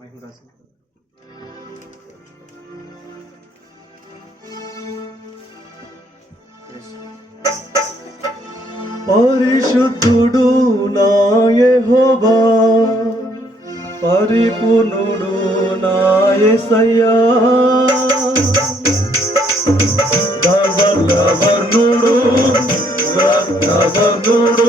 మహిమరాజు పరిశుద్ధుడు నా యెహోవా పరిపూర్ణుడు నా యేసయ్యా ధనవర్ణుడు రత్నవర్ణుడు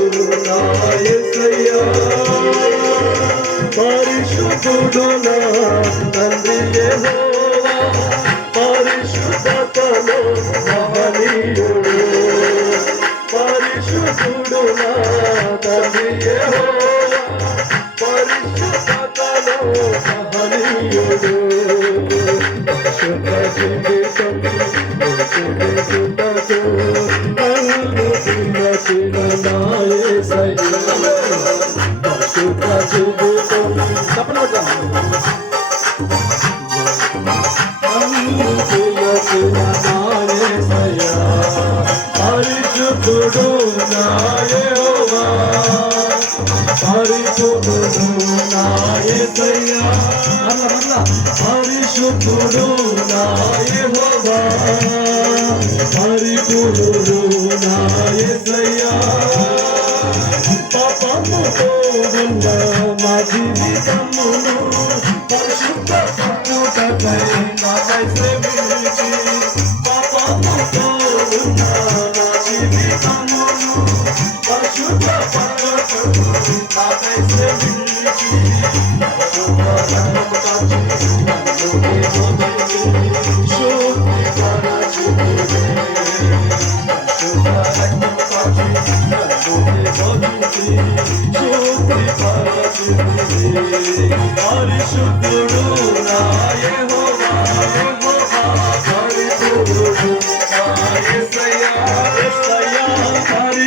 పరిశుద్ధుడు నాయవా పరిశుద్ధుడు నాయసయ్యా పరిశుద్ధుడు నాయవా పరిశుద్ధుడు నాయసయ్యా పాపము పోగొన్న మా జీవితమును Thank you.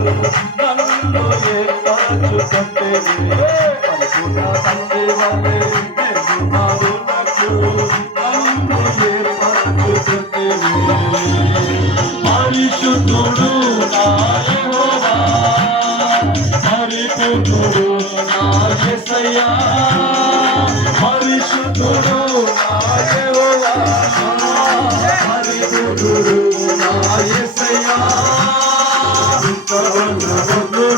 నన్ను ఏ పంచుకుంటే పలుకున సంగే వలే సిద్ధిస్తున్నావు నాకు నన్ను ఏ పంచుకుంటే పరిశుద్ధుడు నాయహోవా పరిశుద్ధుడు నాయసయ్యా పరిశుద్ధుడు నాయహోవా పరిశుద్ధుడు నాయసయ్యా Ram Ram Ram Ram Ram Ram Ram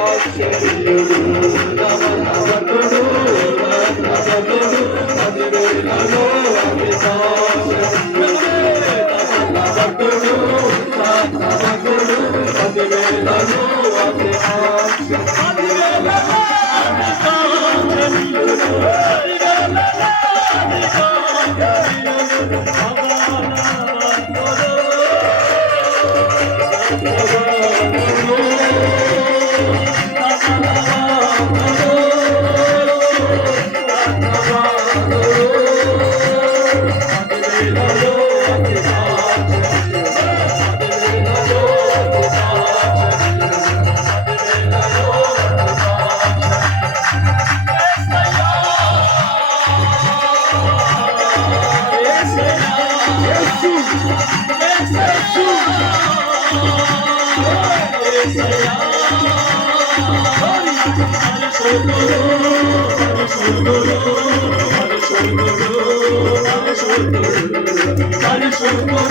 ఆశ్చర్యుడు నవనవతుడు రత్నవతుడు పదివేలలో Thank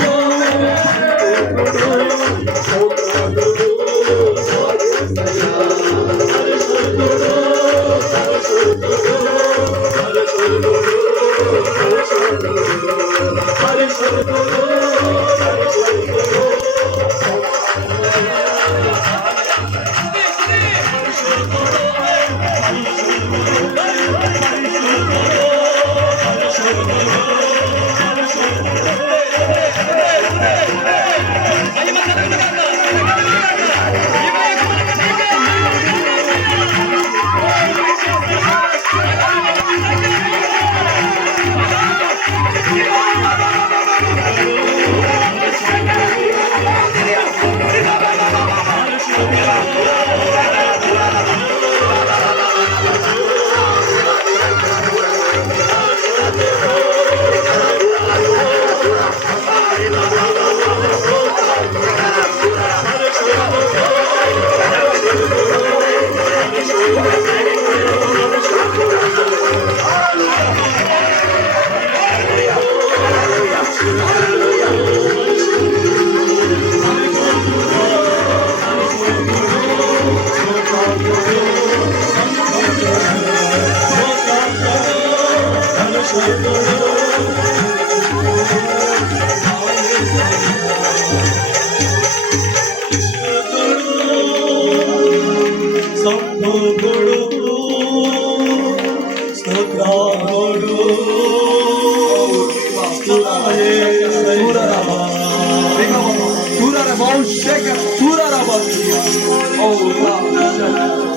you. no.